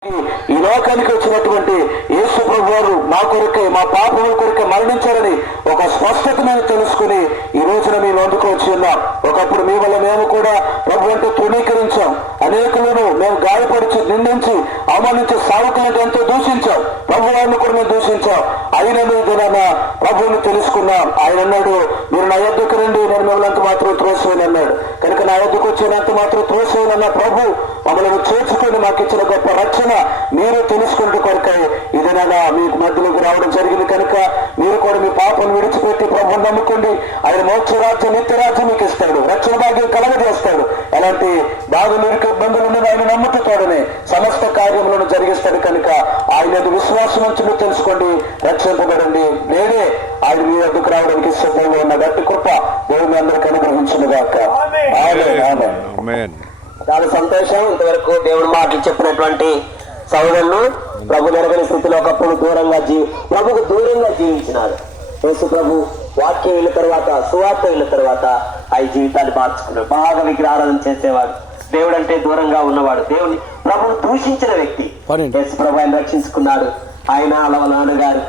ఈ లోకానికి వచ్చినటువంటి యేసు ప్రభు వారు మా కొరకే, మా పాపముల కొరకే మరణించారని ఒక స్పష్టత మేము తెలుసుకుని ఈ రోజున మేము అందుకు వచ్చి ఉన్నాం. ఒకప్పుడు మీ వల్ల మేము కూడా ప్రభు అంటే తృణీకరించాం, అనేకులను మేము గాయపరిచి నిందించి అవమానించి సావుకులను ఎంతో దూషించాం, ప్రభు వారిని కూడా మేము దూషించాం. అయినను దినాన ప్రభువుని తెలుసుకున్నాం. ఆయన అన్నాడు, మీరు నా యొద్దకు రండి, నేను మిమ్మల్ని మాత్రం త్రోసేయను అన్నాడు. కనుక నా యొద్దకు వచ్చినంత మాత్రం త్రోసేయనన్న ప్రభు మమ్మల్ని చేర్చుకొని మాకు ఇచ్చిన గొప్ప రక్షణ మీరు తెలుసుకున్న కొరకై ఇదేనా మీకు మధ్యలోకి రావడం జరిగింది. కనుక మీరు కూడా మీ పాపను విడిచిపెట్టి ప్రభువుని నమ్ముకోండి. ఆయన మోక్ష రాజ్యం, నిత్య రాజ్యం మీకు ఇస్తాడు, రక్షణ భాగ్యం కలగజేస్తాడు. ఎలాంటి బాధలు ఇబ్బందులు ఉన్నది ఆయన నమ్ముతోడనే సమస్త కార్యములను జరిగిస్తాడు. కనుక ఆయన విశ్వాసం నుంచి తెలుసుకోండి, రక్షింపబడండి. నేనే ఆయన మీ వద్దకు రావడానికి సిద్ధంగా ఉన్న గట్టి కృప దేవుని అందరికీ అనుగ్రహించునుగాక. చాలా సంతోషం. ఇంతవరకు దేవుడు మాటలు చెప్పినటువంటి సౌరులను ప్రభు నెరవేని స్థితిలో ఒకప్పుడు ప్రభుకు దూరంగా జీవించినారు. యేసు ప్రభు వాక్యం వెళ్ళిన తర్వాత, సువార్త వెళ్ళిన తర్వాత ఆయన జీవితాన్ని మార్చుకున్నాడు. బాగా విగ్రహారాధన చేసేవాడు, దేవుడు అంటే దూరంగా ఉన్నవాడు, దేవుని ప్రభుని దూషించిన వ్యక్తి. యేసు ప్రభు ఆయన రక్షించుకున్నాడు. ఆయన అలా నాన్నగారు